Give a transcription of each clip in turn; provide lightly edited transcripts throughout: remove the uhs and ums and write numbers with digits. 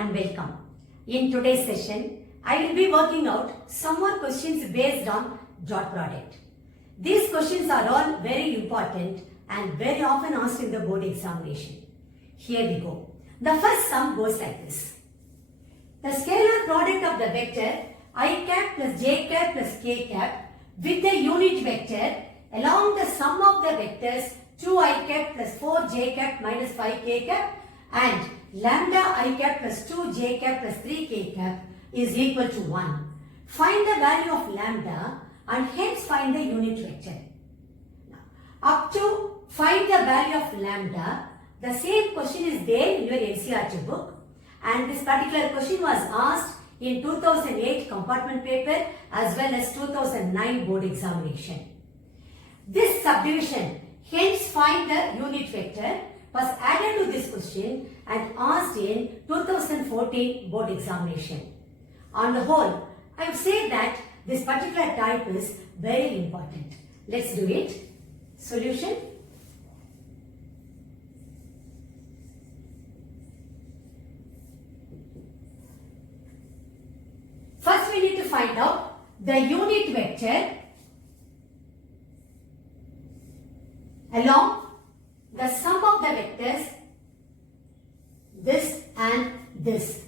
and welcome. In today's session, I will be working out some more questions based on dot product. These questions are all very important and very often asked in the board examination. Here we go. The first sum goes like this. The scalar product of the vector I cap plus j cap plus k cap with the unit vector along the sum of the vectors 2i cap plus 4j cap minus 5k cap and lambda I cap plus 2j cap plus 3k cap is equal to 1. Find the value of lambda and hence find the unit vector. Now, up to find the value of lambda, the same question is there in your NCERT book, and this particular question was asked in 2008 compartment paper as well as 2009 board examination. This subdivision, hence find the unit vector, was added to this question and asked in 2014 board examination. On the whole, I would say that this particular type is very important. Let's do it. Solution. First we need to find out the unit vector along the sum of the vectors this and this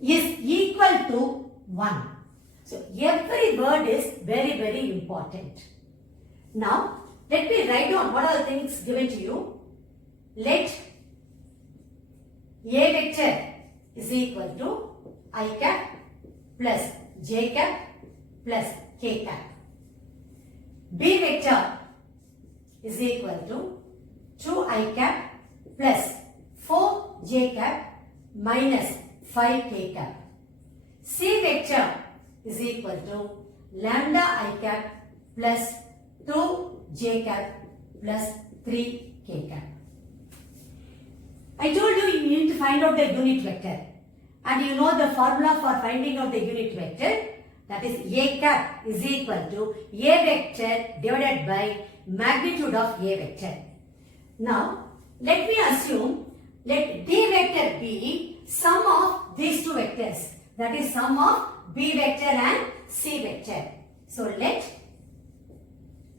is equal to 1. So every word is very important. Now let me write down what are the things given to you. Let A vector is equal to I cap plus j cap plus k cap. B vector is equal to 2i cap plus 4j cap minus 5k cap. C vector is equal to lambda I cap plus 2j cap plus 3k cap. I told you you need to find out the unit vector, and you know the formula for finding out the unit vector, that is A cap is equal to A vector divided by magnitude of A vector. Now let me assume let B vector be sum of these two vectors, that is sum of B vector and C vector. So let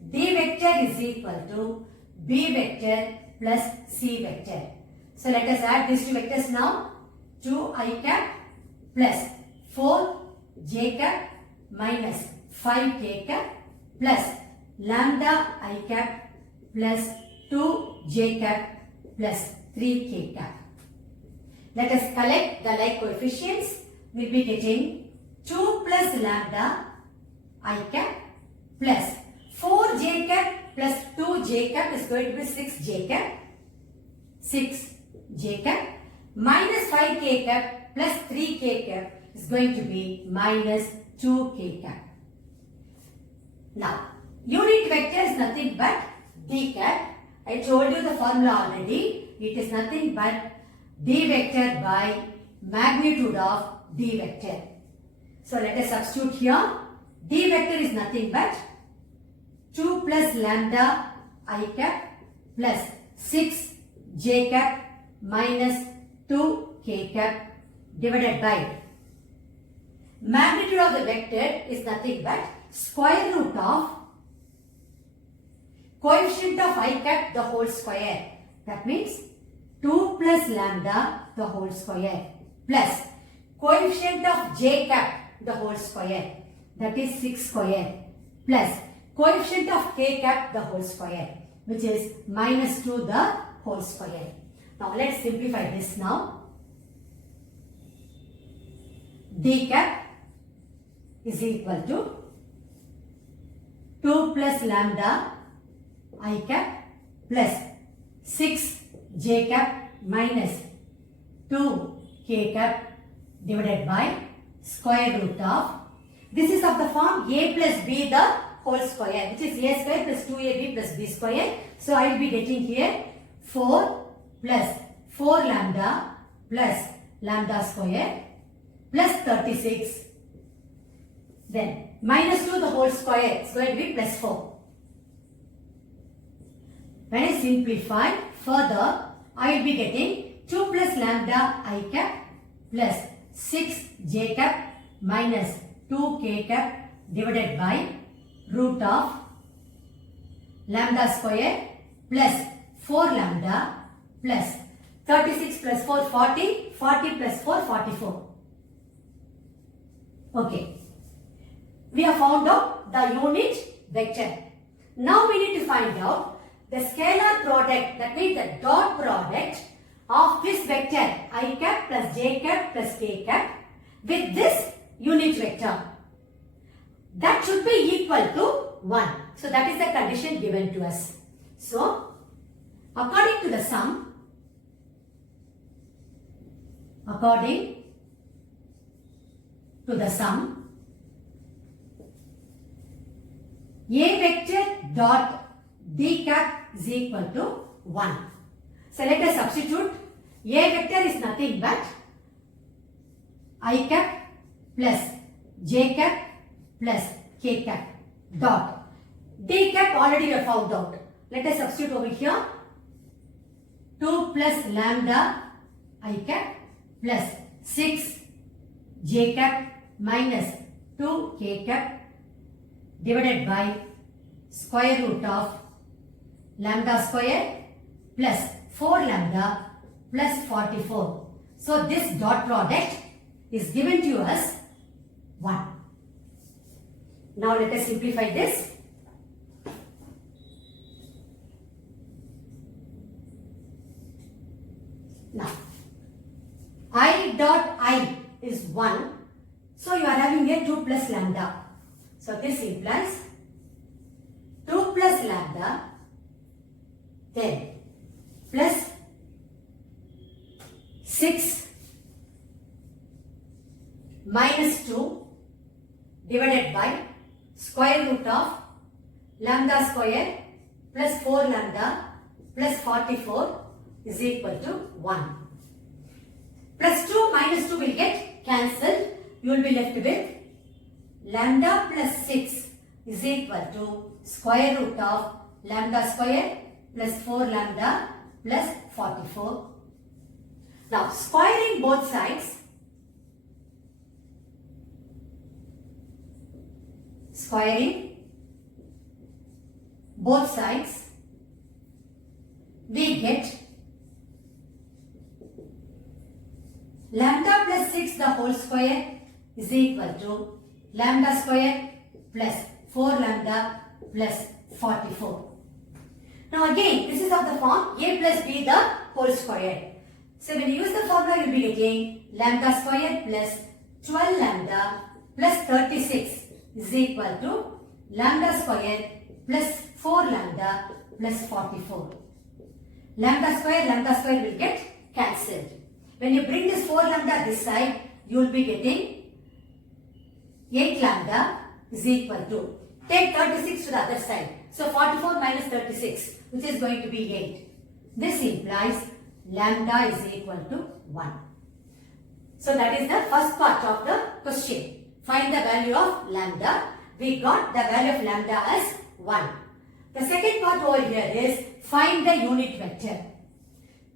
D vector is equal to B vector plus C vector. So let us add these two vectors now. 2i cap plus 4j cap minus 5k cap plus lambda I cap plus 2j cap plus 3k cap. Let us collect the like coefficients. We will be getting 2 plus lambda I cap plus 4j cap plus 2j cap is going to be 6j cap. 6j cap minus 5k cap plus 3k cap is going to be minus 2k cap. Now, unit vector is nothing but d cap. I told you the formula already. It is nothing but d vector by magnitude of d vector. So let us substitute here. D vector is nothing but 2 plus lambda I cap plus 6j cap minus 2k cap divided by magnitude of the vector is nothing but square root of coefficient of I cap the whole square. That means 2 plus lambda the whole square plus coefficient of j cap the whole square, that is 6 square, plus coefficient of k cap the whole square, which is minus 2 the whole square. Now let's simplify this now. D cap is equal to 2 plus lambda I cap plus 6j cap minus 2k cap divided by square root of, this is of the form a plus b the whole square, which is a square plus 2ab plus b square. So I will be getting here 4 plus 4 lambda plus lambda square plus 36, then minus 2 the whole square is going to be plus 4. When I simplify further, I will be getting 2 plus lambda I cap plus 6j cap minus 2k cap divided by root of lambda square plus 4 lambda plus 36 plus 4 40, 40 plus 4 44. Okay. We have found out the unit vector. Now we need to find out the scalar product, that means the dot product of this vector I cap plus j cap plus k cap with this unit vector. That should be equal to 1. So that is the condition given to us. So according to the sum, A vector dot d cap is equal to 1. So let us substitute. A vector is nothing but I cap plus j cap plus k cap dot. D cap already we have found out. Let us substitute over here. 2 plus lambda I cap plus 6 j cap minus 2 k cap divided by square root of lambda square plus 4 lambda plus 44. So this dot product is given to us 1. Now let us simplify this. Now I dot I is 1. So you are having here 2 plus lambda. So this implies 2 plus lambda then plus 6 minus 2 divided by square root of lambda square plus 4 lambda plus 44 is equal to 1. Plus 2 minus 2 will get cancelled. You will be left with lambda plus 6 is equal to square root of lambda square plus 4 lambda plus 44. Now squaring both sides, we get lambda plus 6 the whole square is equal to lambda square plus 4 lambda plus 44. Now again, this is of the form a plus b the whole square. So when you use the formula, you will be getting lambda square plus 12 lambda plus 36 is equal to lambda square plus 4 lambda plus 44. Lambda square will get cancelled. When you bring this 4 lambda this side, you will be getting 8 lambda is equal to, take 36 to the other side. So 44 minus 36, which is going to be 8. This implies lambda is equal to 1. So that is the first part of the question. Find the value of lambda. We got the value of lambda as 1. The second part over here is find the unit vector.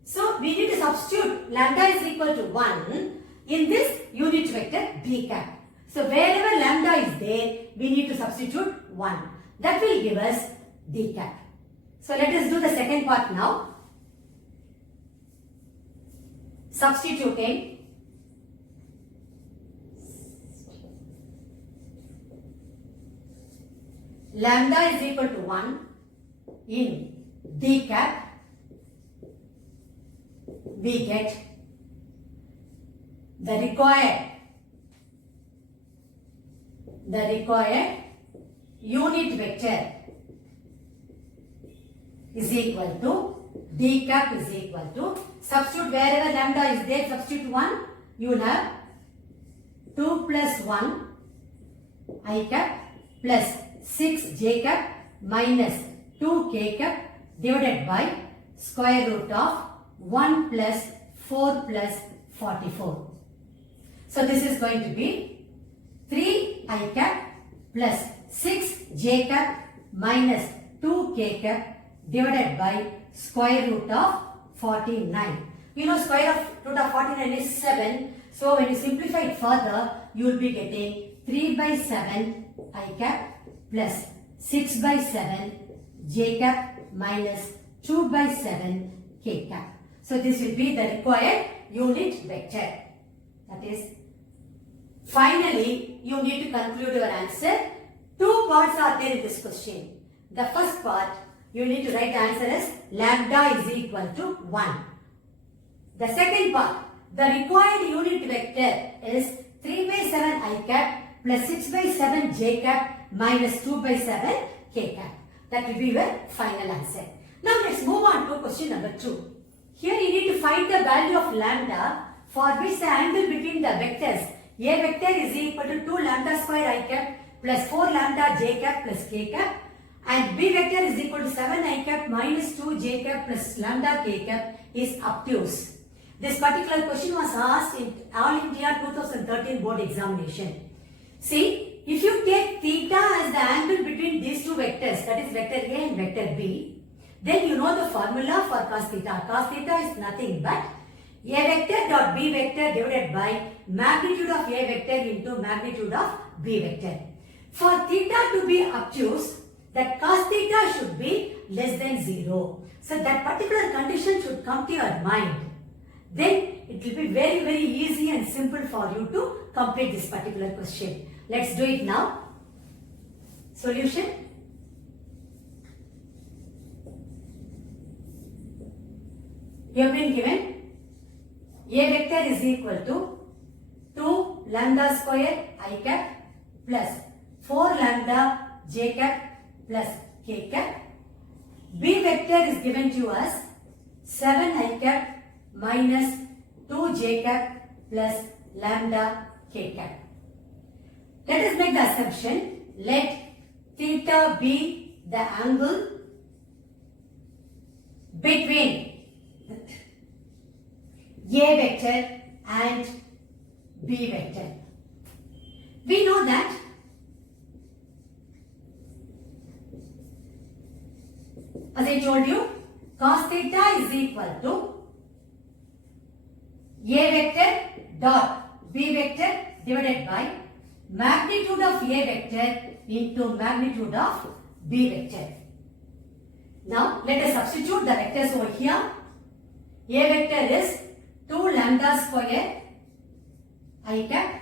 So we need to substitute lambda is equal to 1 in this unit vector b cap. So wherever lambda is there, we need to substitute 1. That will give us d cap. So let us do the second part now. Substituting lambda is equal to 1 in d cap, we get the required unit vector is equal to d cap is equal to, substitute wherever lambda is there, substitute 1, you will have 2 plus 1 I cap plus 6 j cap minus 2 k cap divided by square root of 1 plus 4 plus 44. So this is going to be 3 I cap plus 6 j cap minus 2 k cap divided by square root of 49. We know square of root of 49 is 7. So when you simplify it further, you will be getting 3 by 7 I cap plus 6 by 7 j cap minus 2 by 7 k cap. So this will be the required unit vector. That is, finally, you need to conclude your answer. Two parts are there in this question. The first part, you need to write the answer as lambda is equal to 1. The second part, the required unit vector is 3 by 7 I cap plus 6 by 7 j cap minus 2 by 7 k cap. That will be your final answer. Now let's move on to question number 2. Here you need to find the value of lambda for which the angle between the vectors a vector is equal to 2 lambda square I cap plus 4 lambda j cap plus k cap, and b vector is equal to 7 I cap minus 2 j cap plus lambda k cap is obtuse. This particular question was asked in All India 2013 board examination. See, if you take theta as the angle between these two vectors, that is vector A and vector B, then you know the formula for cos theta. Cos theta is nothing but a vector dot b vector divided by magnitude of a vector into magnitude of b vector. For theta to be obtuse, that cos theta should be less than 0. So that particular condition should come to your mind. Then it will be very, very easy and simple for you to complete this particular question. Let's do it now. Solution. You have been given a vector is equal to 2 lambda square I cap plus 4 lambda j cap plus k cap. B vector is given to us 7 I cap minus 2 j cap plus lambda k cap. Let us make the assumption. Let theta be the angle between a vector and b vector. We know that as I told you, cos theta is equal to a vector dot b vector divided by magnitude of a vector into magnitude of b vector. Now let us substitute the vectors over here. A vector is 2 lambda square I cap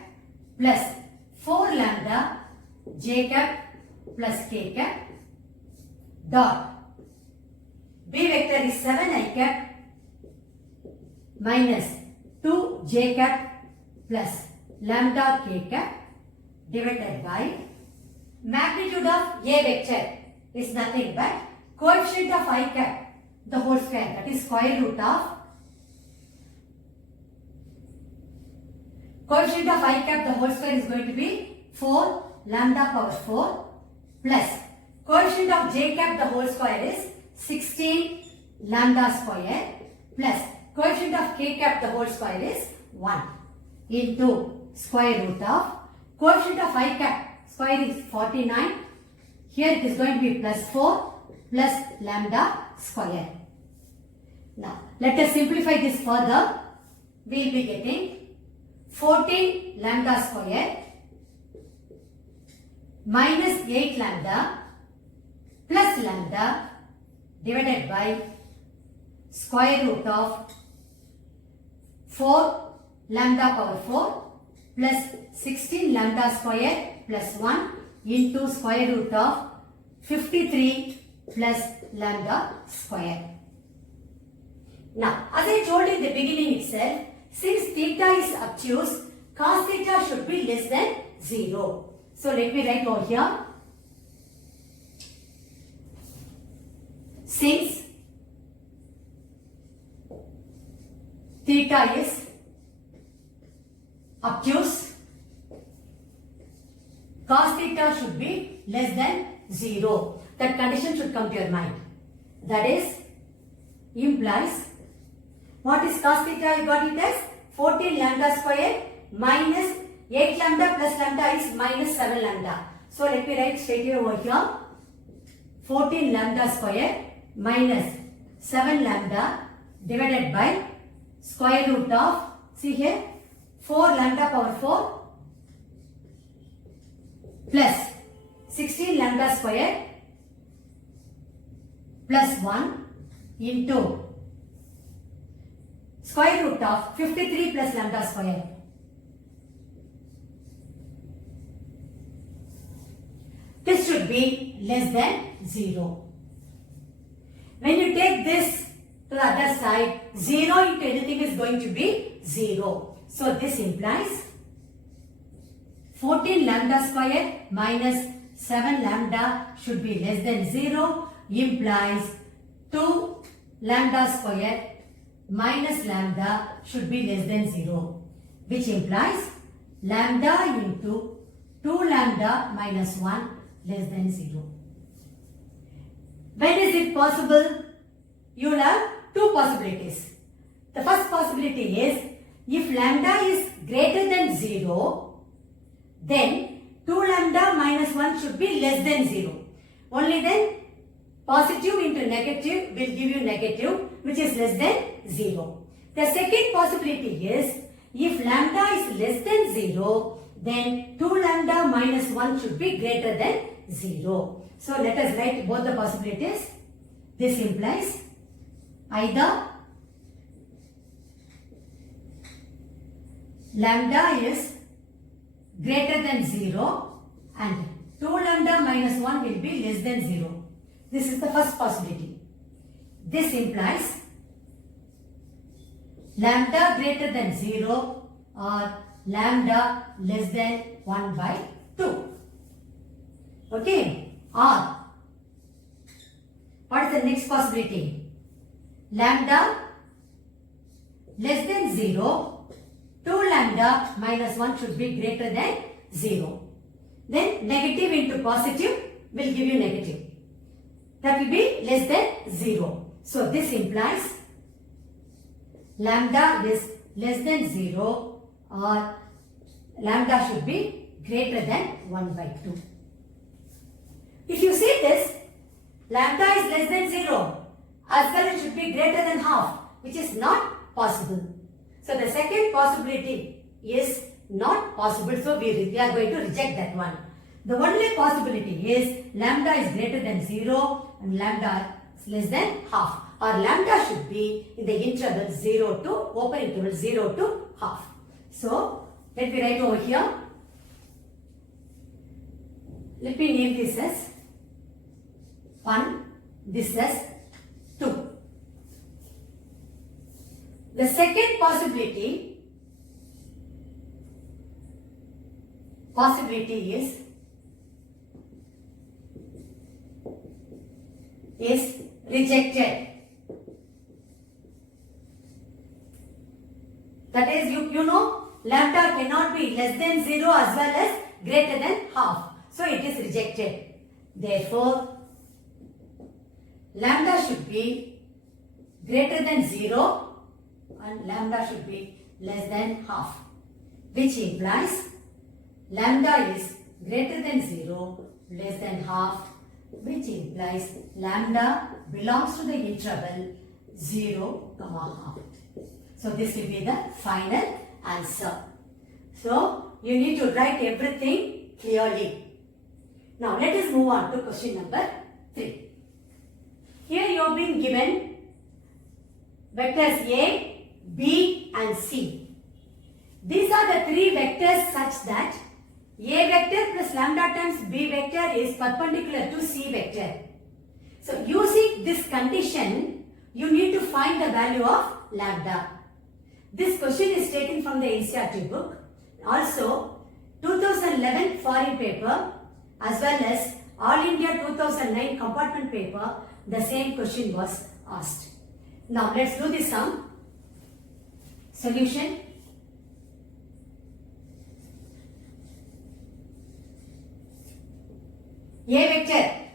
plus 4 lambda j cap plus k cap dot b vector is 7 I cap minus 2 j cap plus lambda k cap divided by magnitude of a vector is nothing but coefficient of I cap the whole square, that is square root of coefficient of I cap the whole square is going to be 4 lambda power 4 plus coefficient of j cap the whole square is 16 lambda square plus coefficient of k cap the whole square is 1 into square root of coefficient of I cap square is 49. Here it is going to be plus 4 plus lambda square. Now let us simplify this further. We will be getting 14 lambda square minus 8 lambda plus lambda divided by square root of 4 lambda power 4 plus 16 lambda square plus 1 into square root of 53 plus lambda square. Now, as I told you in the beginning itself, since theta is obtuse, cos theta should be less than 0. So, let me write over here. Since theta is obtuse, cos theta should be less than 0. That condition should come to your mind. That is, implies, what is cos theta? You got it as 14 lambda square minus 8 lambda plus lambda is minus 7 lambda. So let me write straight over here. 14 lambda square minus 7 lambda divided by square root of, see here, 4 lambda power 4 plus 16 lambda square plus 1 into square root of 53 plus lambda square. This should be less than 0. When you take this to the other side, 0 into anything is going to be 0. So this implies 14 lambda square minus 7 lambda should be less than 0, implies 2 lambda square minus lambda should be less than 0, which implies lambda into 2 lambda minus 1 less than 0. When is it possible? You will have two possibilities. The first possibility is if lambda is greater than 0, then 2 lambda minus 1 should be less than 0. Only then positive into negative will give you negative, which is less than 0. The second possibility is if lambda is less than 0, then 2 lambda minus 1 should be greater than 0. So let us write both the possibilities. This implies either lambda is greater than 0 and 2 lambda minus 1 will be less than 0. This is the first possibility. This implies lambda greater than 0 or lambda less than 1 by 2. Okay? Or what is the next possibility? Lambda less than 0, 2 lambda minus 1 should be greater than 0. Then negative into positive will give you negative. That will be less than 0. So this implies lambda is less than 0 or lambda should be greater than 1 by 2. If you see this, lambda is less than 0, as well it should be greater than half, which is not possible. So the second possibility is not possible, so we are going to reject that one. The only possibility is lambda is greater than 0 and lambda is less than half, or lambda should be in the interval 0 to open interval 0 to half. So let me write over here. Let me name this as 1, this as 2. The second possibility is rejected. That is, you know, lambda cannot be less than 0 as well as greater than half. So it is rejected. Therefore, lambda should be greater than 0 and lambda should be less than half, which implies lambda is greater than 0, less than half, which implies lambda belongs to the interval 0, half. So this will be the final answer. So you need to write everything clearly. Now let us move on to question number 3. Here you have been given vectors A, B and C. These are the three vectors such that A vector plus lambda times B vector is perpendicular to C vector. So using this condition, you need to find the value of lambda. This question is taken from the NCERT book. Also, 2011 foreign paper as well as All India 2009 compartment paper, the same question was asked. Now let's do this sum. Solution. A vector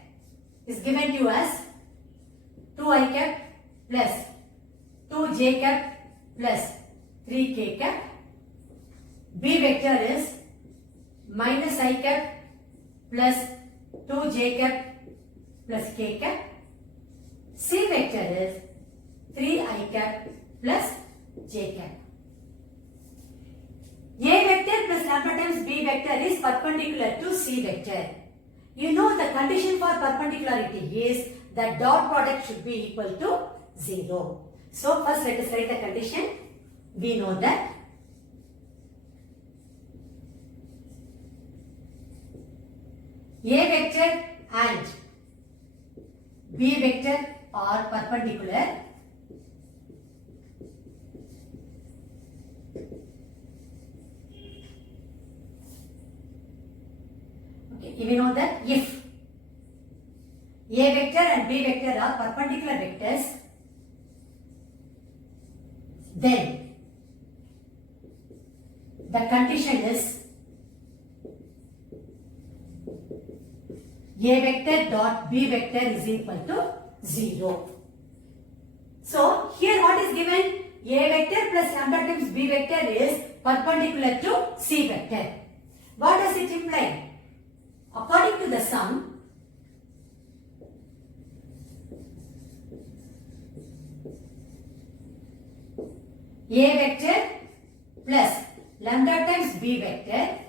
is given to you as 2i cap plus 2j cap plus 3k cap. B vector is minus I cap plus 2j cap plus k cap. C vector is 3i cap plus j cap. A vector plus lambda times B vector is perpendicular to C vector. You know the condition for perpendicularity is that dot product should be equal to 0. So first let us write the condition. We know that A vector and B vector are perpendicular. Okay, we know that if A vector and B vector are perpendicular vectors, then the condition is A vector dot B vector is equal to 0. So here what is given? A vector plus lambda times B vector is perpendicular to C vector. What does it imply? According to the sum, A vector plus lambda times B vector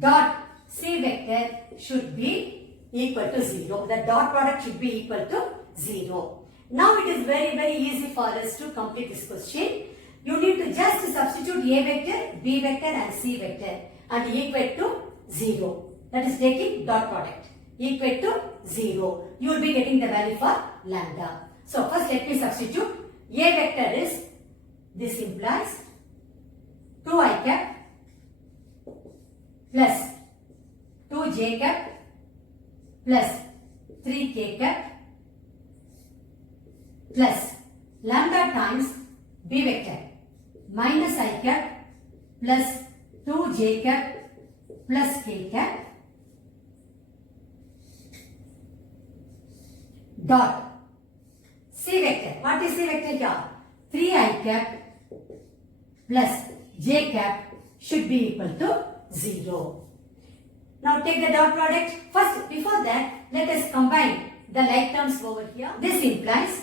dot C vector should be equal to 0. The dot product should be equal to 0. Now it is very easy for us to complete this question. You need to just substitute A vector, B vector and C vector and equate to 0. That is taking dot product. Equate to 0. You will be getting the value for lambda. So first let me substitute. A vector is, this implies 2i cap plus 2j cap plus 3k cap plus lambda times B vector minus I cap plus 2j cap plus k cap dot C vector. What is C vector here? 3i cap plus j cap should be equal to 0. Now take the dot product. First, before that, let us combine the like terms over here. This implies,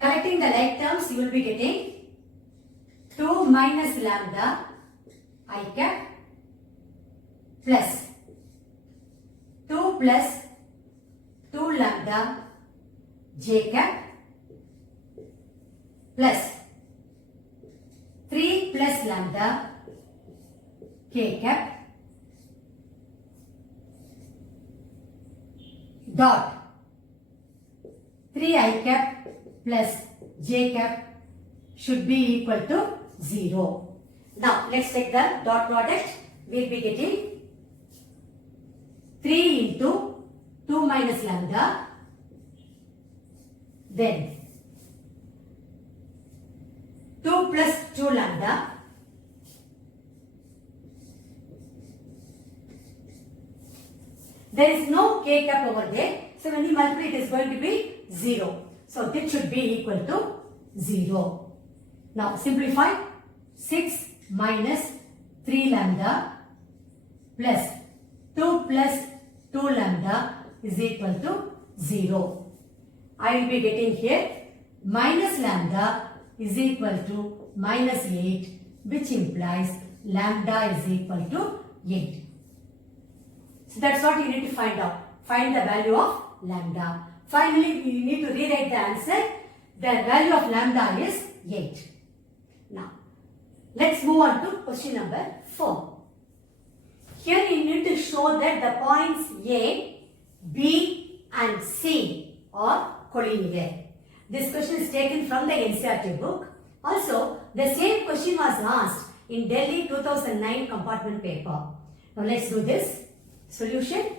correcting the like terms, you will be getting 2 minus lambda I cap plus 2 plus 2 lambda j cap plus 3 plus lambda k cap dot 3i cap plus j cap should be equal to 0. Now let's take the dot product. We will be getting 3 into 2 minus lambda, then 2 plus 2 lambda there is no k cap over there, so when you multiply it is going to be 0. So this should be equal to 0. Now simplify. 6 minus 3 lambda plus 2 plus 2 lambda is equal to 0. I will be getting here minus lambda is equal to minus 8, which implies lambda is equal to 8. So that's what you need to find out. Find the value of lambda. Finally, we need to rewrite the answer. The value of lambda is 8. Now, let's move on to question number 4. Here you need to show that the points A, B and C are collinear. This question is taken from the NCERT book. Also, the same question was asked in Delhi 2009 compartment paper. Now let's do this. Solution.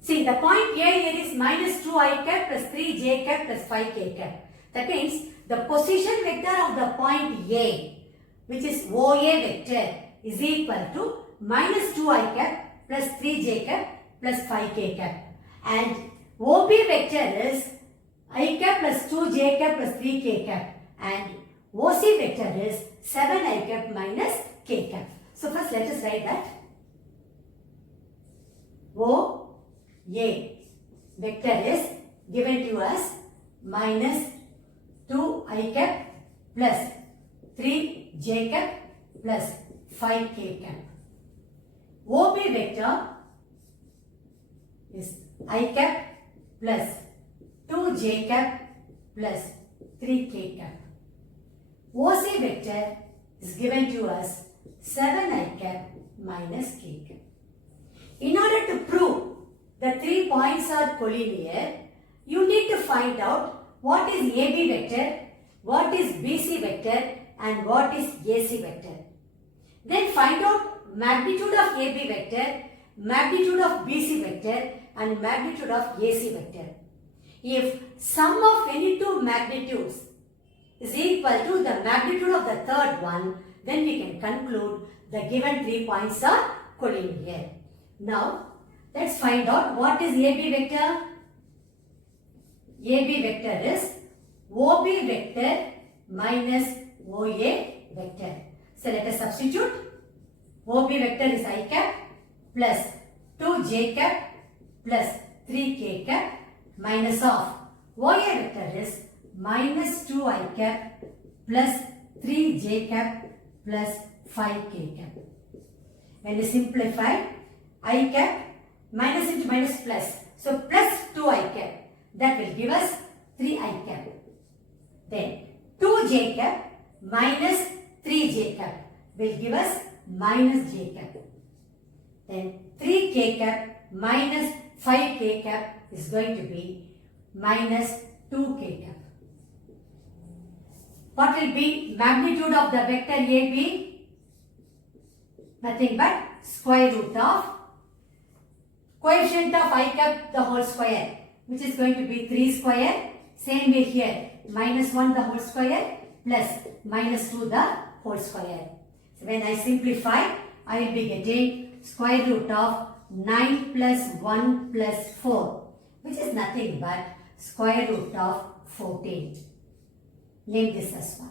See, the point A here is minus 2i cap plus 3j cap plus 5k cap. That means the position vector of the point A, which is OA vector, is equal to minus 2i cap plus 3j cap plus 5k cap. And OB vector is I cap plus 2j cap plus 3k cap. And OC vector is 7i cap minus k cap. So first let us write that. OA vector is given to us minus 2 I cap plus 3 j cap plus 5 k cap. OB vector is I cap plus 2 j cap plus 3 k cap. OC vector is given to us 7 I cap minus k cap. In order to prove the 3 points are collinear, you need to find out what is AB vector, what is BC vector and what is AC vector. Then find out magnitude of AB vector, magnitude of BC vector and magnitude of AC vector. If sum of any two magnitudes is equal to the magnitude of the third one, then we can conclude the given 3 points are collinear. Now, let's find out what is AB vector. AB vector is OB vector minus OA vector. So, let us substitute. OB vector is I cap plus 2 j cap plus 3 k cap minus of OA vector is minus 2 I cap plus 3 j cap plus 5 k cap. When we simplify, I cap minus into minus plus. So plus 2 I cap. That will give us 3 I cap. Then 2 j cap minus 3 j cap will give us minus j cap. Then 3 k cap minus 5 k cap is going to be minus 2 k cap. What will be magnitude of the vector AB? Nothing but square root of coefficient of I cap the whole square, which is going to be 3 square. Same way here, minus 1 the whole square plus minus 2 the whole square. So when I simplify, I will be getting square root of 9 plus 1 plus 4, which is nothing but square root of 14. Name this as 1.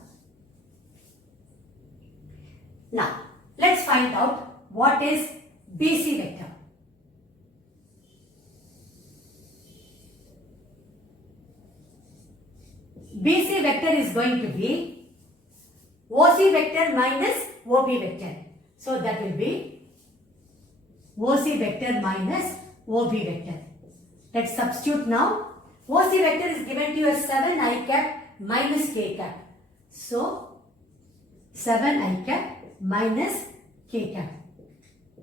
Now, let's find out what is BC vector. BC vector is going to be OC vector minus OB vector. So that will be OC vector minus OB vector. Let's substitute now. OC vector is given to you as 7 I cap minus k cap. So 7 I cap minus k cap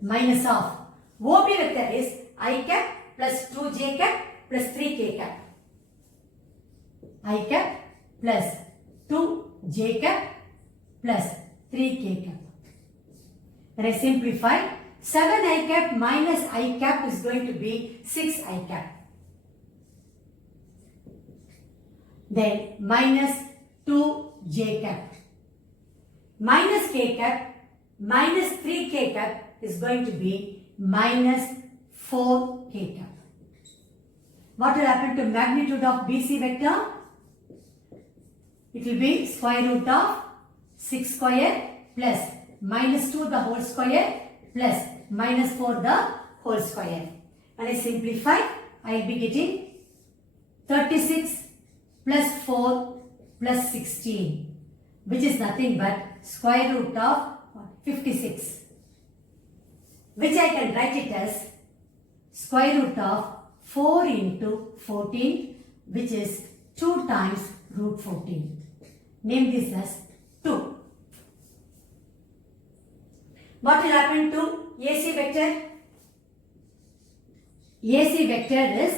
minus of OB vector is I cap plus 2 j cap plus 3 k cap. I cap plus 2 j cap plus 3 k cap. When I simplify, 7 I cap minus I cap is going to be 6 I cap. Then minus 2 j cap. Minus k cap minus 3 k cap is going to be minus 4 k cap. What will happen to magnitude of BC vector? It will be square root of 6 square plus minus 2 the whole square plus minus 4 the whole square. When I simplify, I will be getting 36 plus 4 plus 16, which is nothing but square root of 56, which I can write it as square root of 4 into 14, which is 2 times root 14. Name this as 2. What will happen to AC vector? AC vector is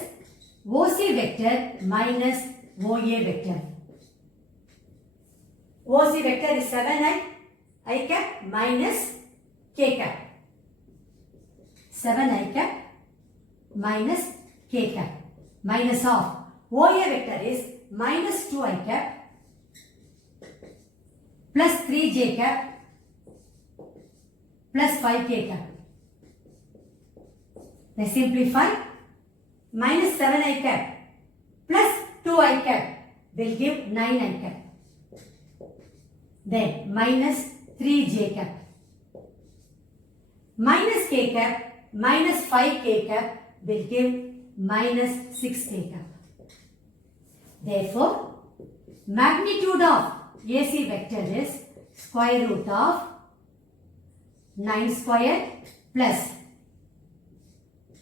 OC vector minus OA vector. OC vector is 7 I cap minus k cap. 7 I cap minus k cap minus of OA vector is minus 2 I cap plus 3 j cap plus 5 k cap. I simplify, minus 7 I cap plus 2 I cap will give 9 I cap. Then minus 3 j cap minus k cap minus 5 k cap will give minus 6 k cap. Therefore, magnitude of AC vector is square root of 9 square plus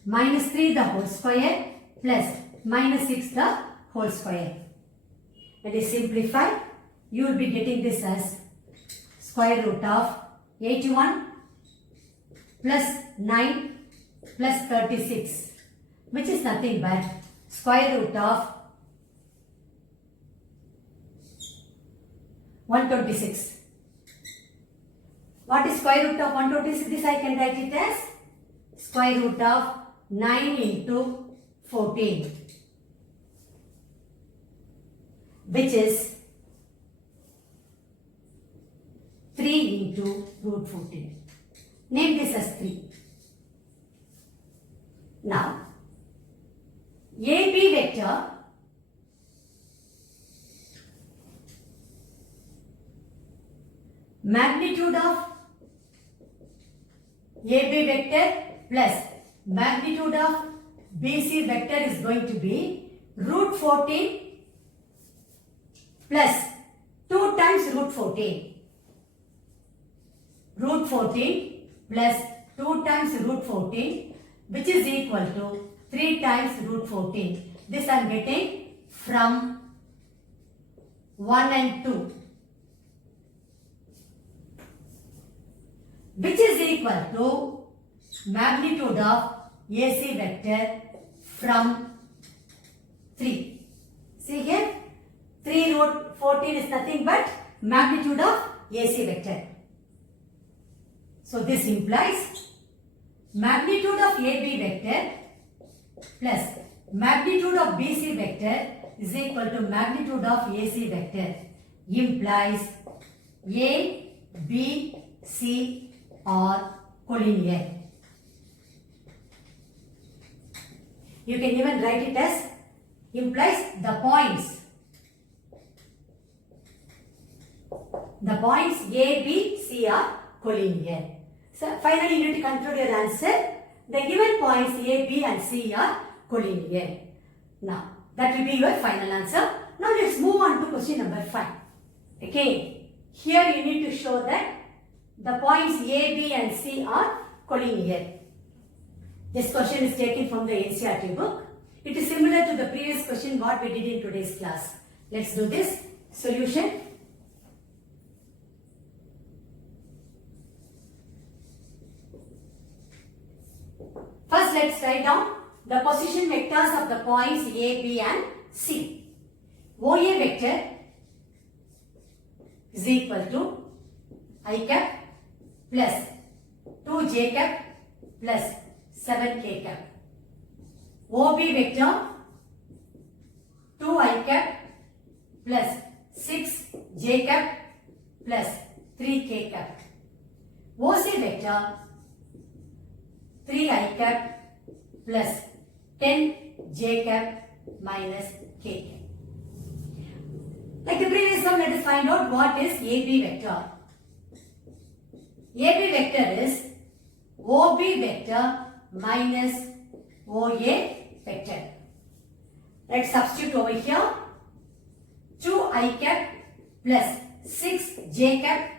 minus 3 the whole square plus minus 6 the whole square. When you simplify, you will be getting this as square root of 81 plus 9 plus 36, which is nothing but square root of 126. What is square root of 126? This I can write it as square root of 9 into 14, which is 3 into root 14. Name this as 3. Now, AB vector magnitude of AB vector plus magnitude of BC vector is going to be root 14 plus 2 times root 14. Root 14 plus 2 times root 14, which is equal to 3 times root 14. This I am getting from 1 and 2, which is equal to magnitude of AC vector from 3. See here, 3 root 14 is nothing but magnitude of AC vector. So this implies magnitude of AB vector plus magnitude of BC vector is equal to magnitude of AC vector, implies A, B, C are collinear. You can even write it as implies the points A, B, C are collinear. So finally you need to conclude your answer. The given points A, B and C are collinear. Now that will be your final answer. Now let's move on to question number 5. Okay, here you need to show that the points A, B and C are collinear. This question is taken from the NCERT book. It is similar to the previous question what we did in today's class. Let's do this. Solution. First let's write down the position vectors of the points A, B and C. OA vector is equal to I cap plus 2j cap plus 7k cap. OB vector 2i cap plus 6j cap plus 3k cap. OC vector 3i cap plus 10j cap minus k cap. Like the previous one, let us find out what is AB vector. AB vector is OB vector minus OA vector. Let's substitute over here 2i cap plus 6j cap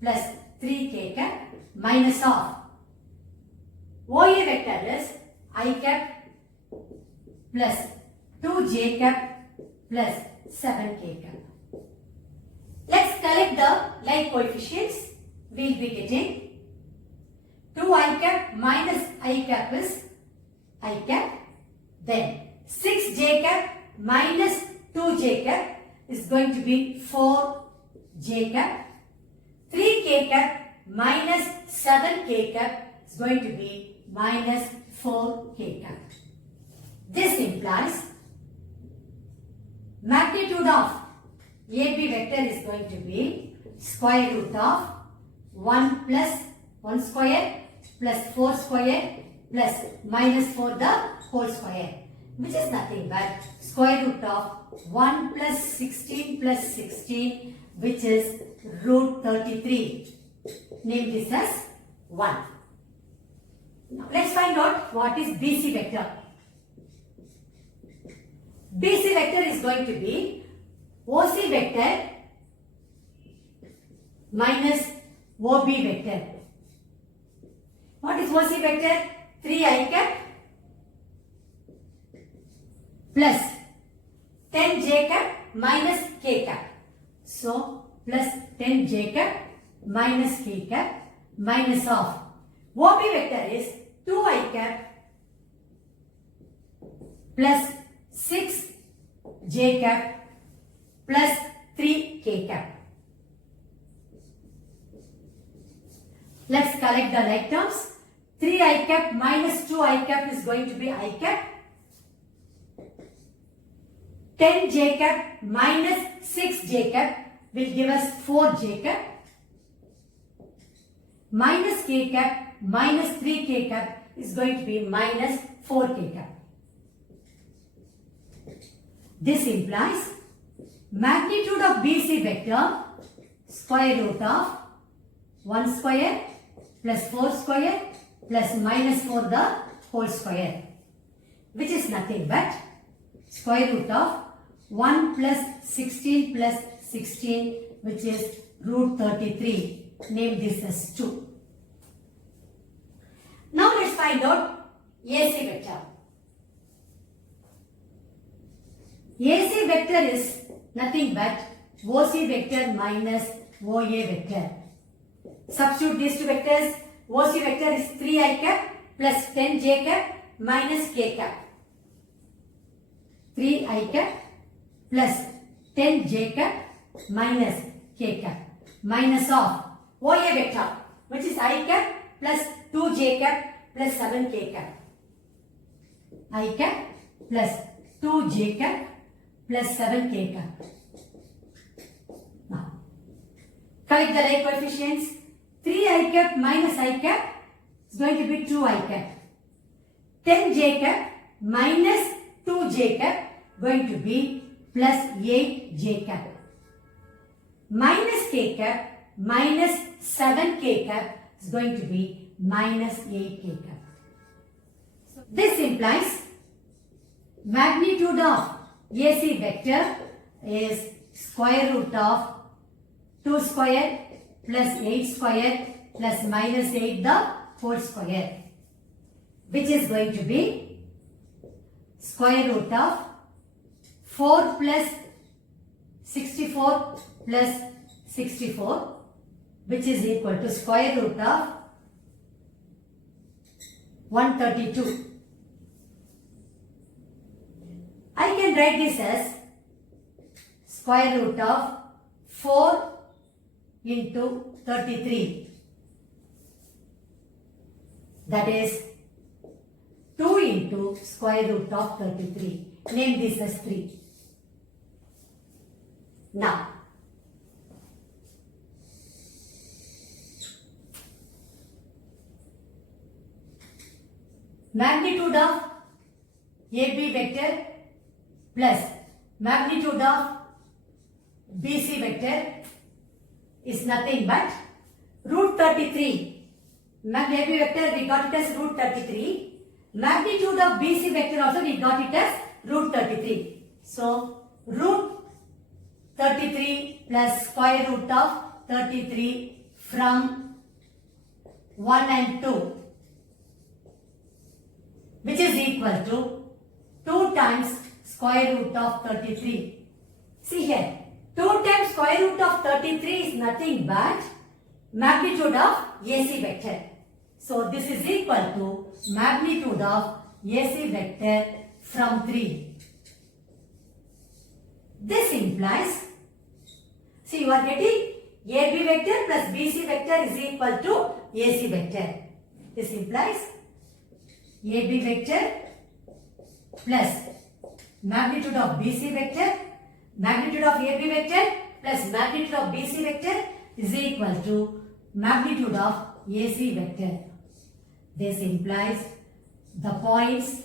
plus 3k cap minus of OA vector is I cap plus 2j cap plus 7k cap. Let's collect the like coefficients. We will be getting 2i cap minus I cap is I cap. Then 6j cap minus 2j cap is going to be 4j cap. 3k cap minus 7k cap is going to be minus 4k cap. This implies magnitude of AB vector is going to be square root of 1 plus 1 square plus 4 square plus minus 4 the whole square, which is nothing but square root of 1 plus 16 plus 16, which is root 33. Name this as 1. Now let's find out what is BC vector. BC vector is going to be OC vector minus OB vector. What is OC vector? 3i cap plus 10j cap minus k cap. So, plus 10j cap minus k cap minus of OB vector is 2i cap plus 6j cap plus 3k cap. Let's collect the like terms. 3i cap minus 2i cap is going to be I cap. 10j cap minus 6j cap will give us 4j cap. Minus k cap minus 3k cap is going to be minus 4k cap. This implies magnitude of BC vector square root of 1 square plus 4 square plus minus 4 the whole square, which is nothing but square root of 1 plus 16 plus 16, which is root 33. Name this as 2. Now let's find out AC vector. AC vector is nothing but OC vector minus OA vector. Substitute these two vectors. OC vector is 3i cap plus 10j cap minus k cap. 3i cap plus 10j cap minus k cap minus of OA vector, which is I cap plus 2j cap plus 7k cap. I cap plus 2j cap plus 7k cap. Now, collect the like coefficients. 3i cap minus I cap is going to be 2i cap. 10j cap minus 2j cap going to be plus 8j cap. Minus k cap minus 7k cap is going to be minus 8k cap. So this implies magnitude of AC vector is square root of 2 square plus 8 square plus minus 8 the whole square, which is going to be square root of 4 plus 64 plus 64, which is equal to square root of 132. I can write this as square root of 4 into 33. That is 2 into square root of 33. Name this as 3. Now, magnitude of AB vector plus magnitude of BC vector is nothing but root 33. AB vector we got it as root 33. Magnitude of BC vector also we got it as root 33. So root 33 plus square root of 33 from 1 and 2, which is equal to 2 times square root of 33. See here, 2 times square root of 33 is nothing but magnitude of AC vector. So this is equal to magnitude of AC vector from 3. This implies, see you are getting AB vector plus BC vector is equal to AC vector. This implies AB vector plus magnitude of BC vector, magnitude of AB vector plus magnitude of BC vector is equal to magnitude of AC vector. This implies the points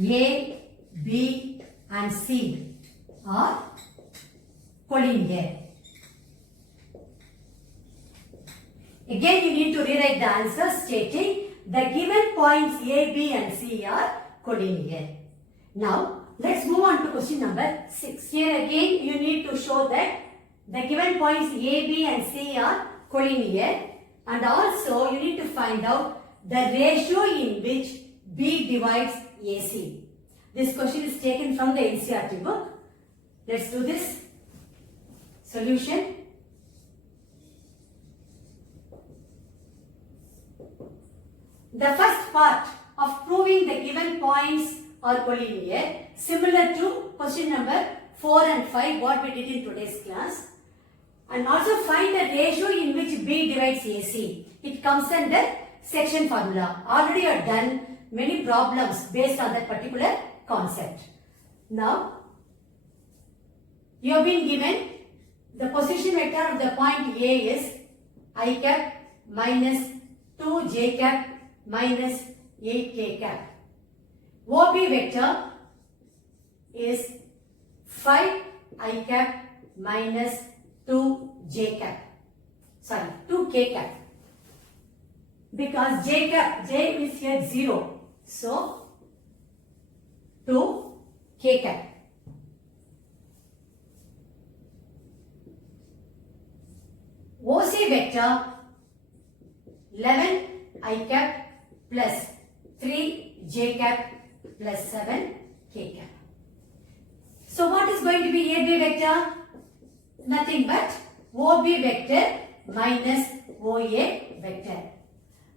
A, B and C are collinear. Again you need to rewrite the answer stating the given points A, B and C are collinear. Now, let's move on to question number 6. Here again, you need to show that the given points A, B and C are collinear, and also you need to find out the ratio in which B divides AC. This question is taken from the NCERT book. Let's do this. Solution. The first part of proving the given points are collinear, similar to question number 4 and 5 what we did in today's class. And also find the ratio in which B divides AC. It comes under section formula. Already I have done many problems based on that particular concept. Now, you have been given the position vector of the point A is I cap minus 2j cap minus 8k cap. OB vector is 5I cap minus 2j cap. Sorry, 2k cap. Because j is here 0. So, 2k cap. OC vector 11I cap plus 3j cap plus 7k cap. So what is going to be AB vector? Nothing but OB vector minus OA vector.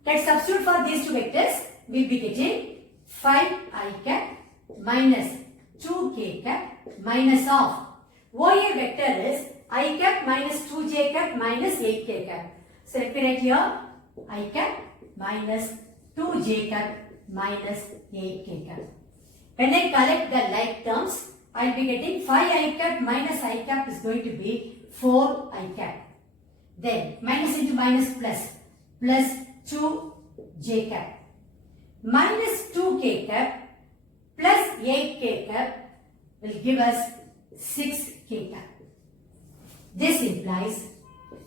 Let's substitute for these two vectors. We'll be getting 5I cap minus 2k cap minus of OA vector is I cap minus 2j cap minus 8k cap. So let me write here I cap minus 2j cap minus 8k cap. When I collect the like terms, I will be getting 5I cap minus I cap is going to be 4I cap. Then minus into minus plus 2j cap minus 2k cap plus 8k cap will give us 6k cap. This implies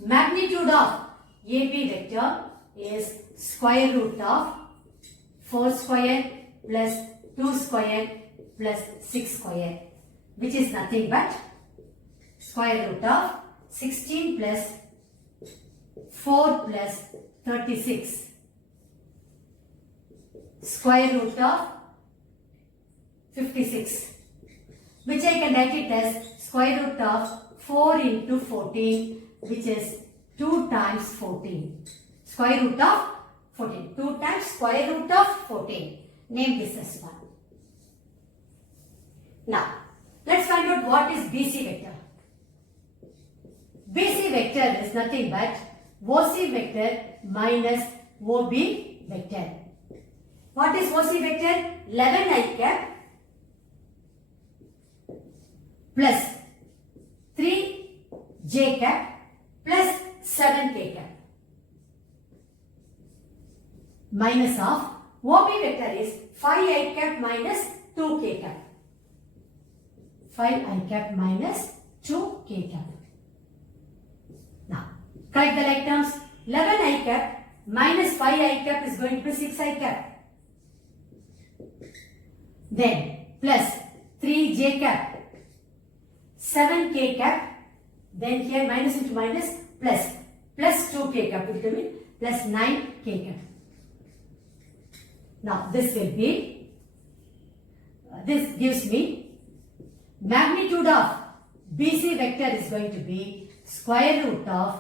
magnitude of AB vector is square root of 4 square plus 2 square plus 6 square, which is nothing but square root of 16 plus 4 plus 36, square root of 56, which I can write it as square root of 4 into 14, which is 2 times 14. Square root of 14. 2 times square root of 14. Name this as 1. Now, let's find out what is BC vector. BC vector is nothing but OC vector minus OB vector. What is OC vector? 11I cap plus 3j cap plus 7k cap minus of OB vector is 5I cap minus 2k cap. 5I cap minus 2k cap. Now, collect the like terms. 11I cap minus 5I cap is going to be 6I cap. Then plus 3j cap, 7k cap, then here minus into minus plus 2k cap, it will be plus 9k cap. Now this will be, this gives me magnitude of BC vector is going to be square root of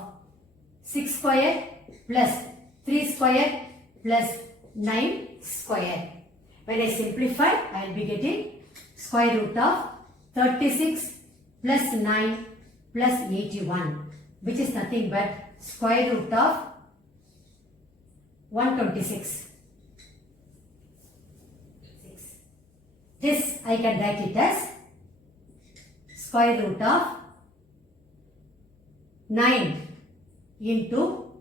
6 square plus 3 square plus 9 square. When I simplify, I will be getting square root of 36 plus 9 plus 81, which is nothing but square root of 126. This I can write it as square root of 9 into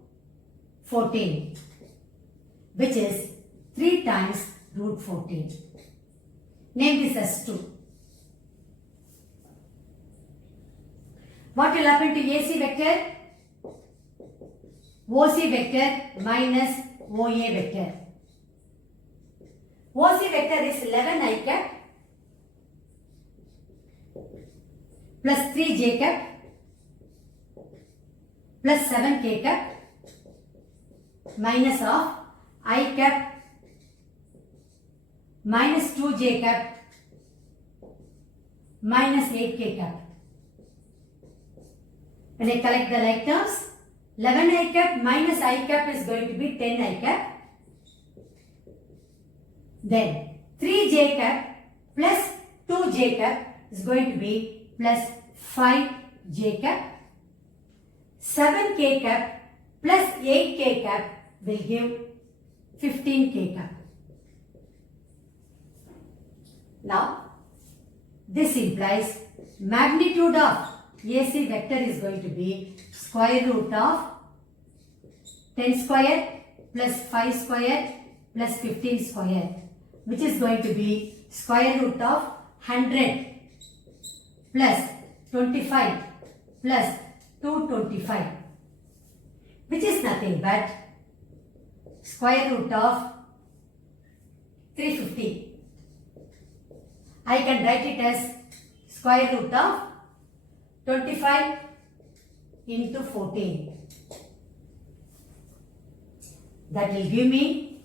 14, which is 3 times root 14. Name this as 2. What will happen to AC vector? OC vector minus OA vector. OC vector is 11 I cap plus 3 j cap plus 7 k cap minus of I cap minus 2 j cap minus 8 k cap. When I collect the like terms, 11 I cap minus I cap is going to be 10 I cap. Then 3 j cap plus 2 j cap is going to be plus 5 j cap. 7 k cap plus 8 k cap will give 15 k cap. Now, this implies magnitude of AC vector is going to be square root of 10 square plus 5 square plus 15 square, which is going to be square root of 100 plus 25 plus 225, which is nothing but square root of 350. I can write it as square root of 25 into 14. That will give me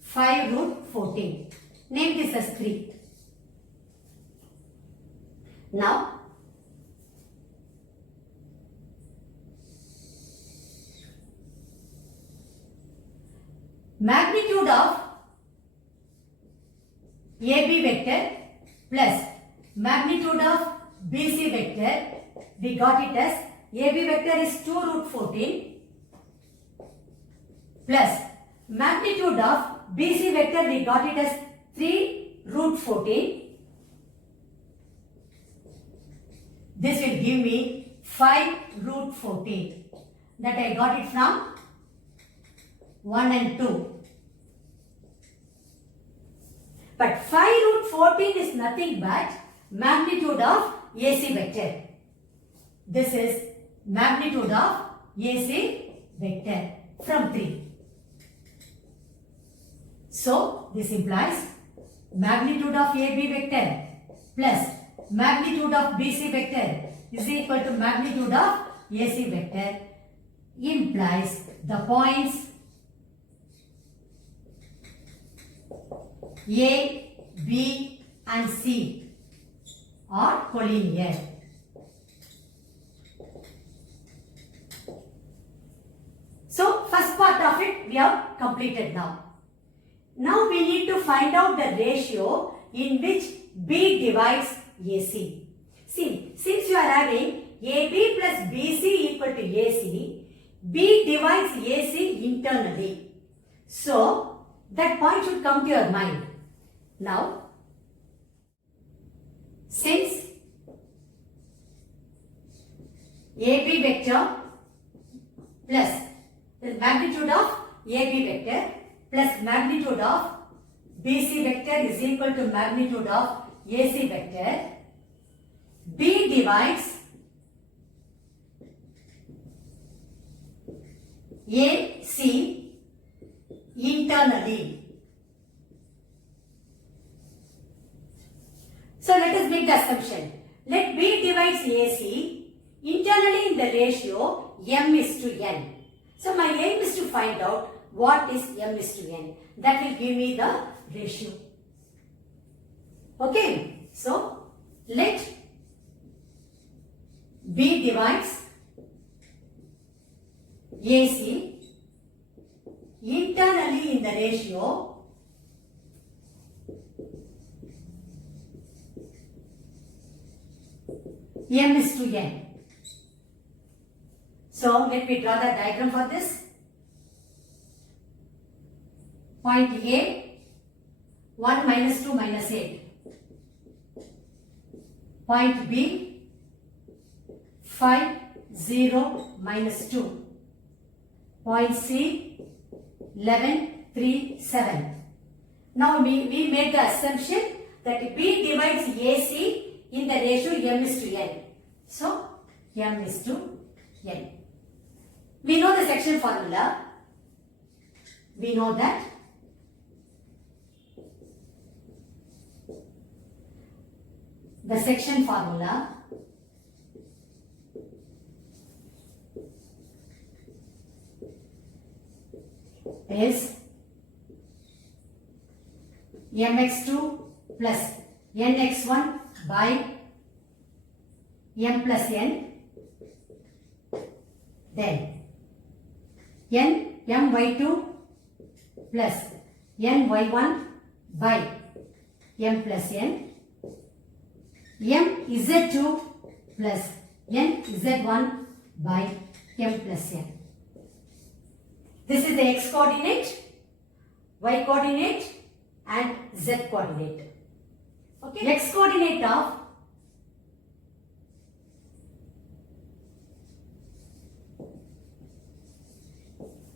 5 root 14. Name this as 3. Now, magnitude of AB vector plus magnitude of BC vector, we got it as AB vector is 2 root 14 plus magnitude of BC vector, we got it as 3 root 14. This will give me 5 root 14. That I got it from 1 and 2. But 5 root 14 is nothing but magnitude of AC vector. This is magnitude of AC vector from 3. So, this implies magnitude of AB vector plus magnitude of BC vector is equal to magnitude of AC vector, implies the points A, B and C are collinear. So, first part of it we have completed now. Now we need to find out the ratio in which B divides AC. See, since you are having AB plus BC equal to AC, B divides AC internally. So, that point should come to your mind. Now, since AB vector plus the magnitude of AB vector plus magnitude of BC vector is equal to magnitude of AC vector, B divides AC internally. So let us make the assumption. Let B divides AC internally in the ratio m is to n. So my aim is to find out what is m is to n. That will give me the ratio. Okay. So let B divides AC internally in the ratio m is to n. So let me draw the diagram for this. Point A, 1 minus 2 minus 8. Point B, 5, 0 minus 2. Point C, 11, 3, 7. Now we made the assumption that B divides AC in the ratio m is to n. So, m is to n. We know the section formula. We know that The section formula is mx2 plus nx1 by m plus n, then my2 plus ny1 by m plus n, mz2 plus nz1 by m plus n. This is the x coordinate, y coordinate and z coordinate. Okay. X coordinate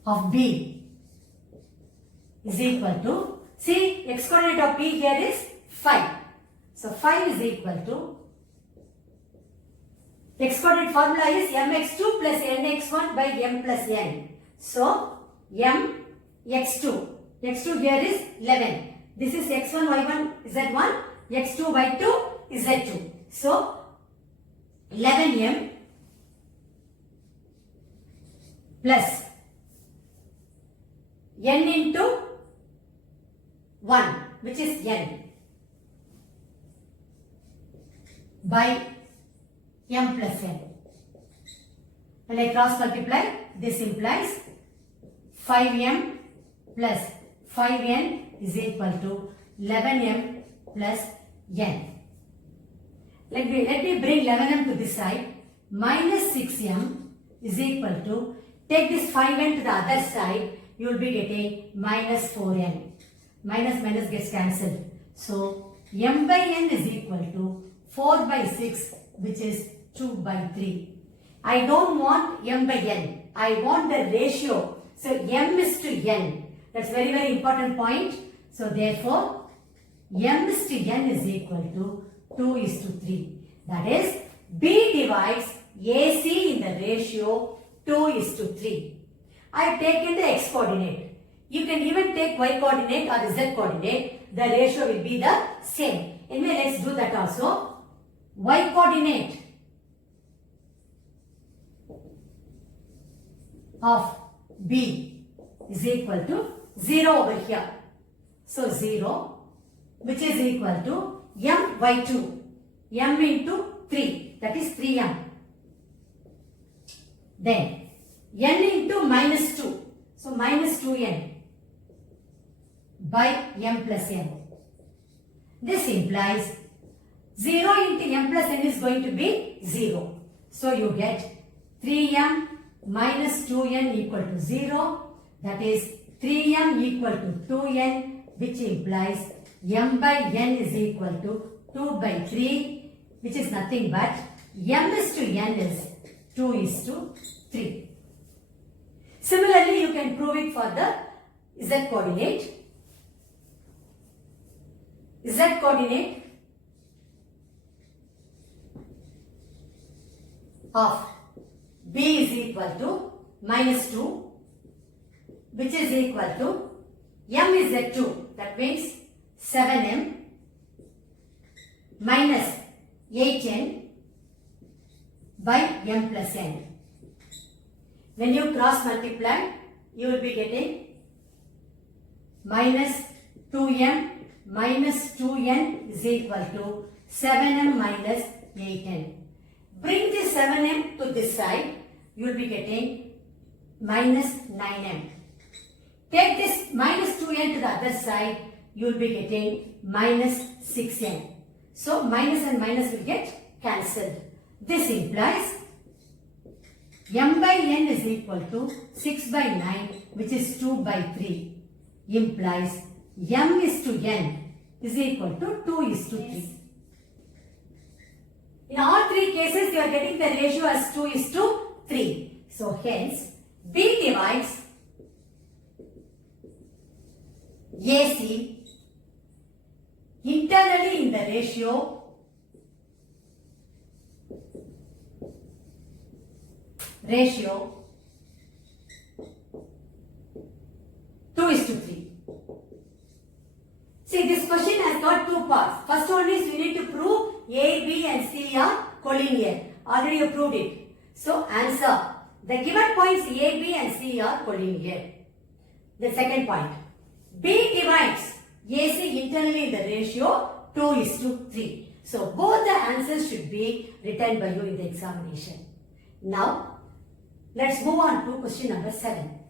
of B is equal to, see, x coordinate of B here is 5. So 5 is equal to, x coordinate formula is mx2 plus nx1 by m plus n. So m x2 here is 11. This is x1 y1 z1, x2 y2 z2. So 11m plus n into 1, which is n, by m plus n. When I cross multiply, this implies 5m plus 5n is equal to 11m plus n. Let me bring 11m to this side. Minus 6m is equal to, take this 5n to the other side, you will be getting minus 4n. Minus gets cancelled. So m by n is equal to 4 by 6, which is 2 by 3. I don't want m by n. I want the ratio. So m is to n. That's very, very important point. So therefore, m is to n is equal to 2 is to 3. That is, B divides AC in the ratio 2 is to 3. I have taken the x coordinate. You can even take y coordinate or z coordinate. The ratio will be the same. Anyway, let's do that also. Y coordinate of B is equal to 0 over here. So 0, which is equal to m y2, m into 3, that is 3m. Then n into minus 2, so minus 2n by m plus n. This implies 0 into m plus n is going to be 0. So you get 3m minus 2n equal to 0. That is 3m equal to 2n, which implies m by n is equal to 2 by 3, which is nothing but m is to n is 2 is to 3. Similarly, you can prove it for the z coordinate. Z coordinate of B is equal to minus 2, which is equal to m is at 2. That means 7m minus 8n by m plus n. When you cross multiply, you will be getting minus 2m minus 2n is equal to 7m minus 8n. Bring this 7m to this side, you will be getting minus 9m. Take this minus 2n to the other side, you will be getting minus 6n. So minus and minus will get cancelled. This implies m by n is equal to 6 by 9, which is 2 by 3. Implies m is to n is equal to 2 is to 3. In all three cases, you are getting the ratio as 2 is to 3. So hence, B divides AC internally in the ratio ratio 2 is to 3. See, this question has got two parts. First one is you need to prove A, B and C are collinear. Already you proved it. So answer. The given points A, B and C are collinear. The second point. B divides AC internally in the ratio 2:3. So both the answers should be written by you in the examination. Now let's move on to question number 7.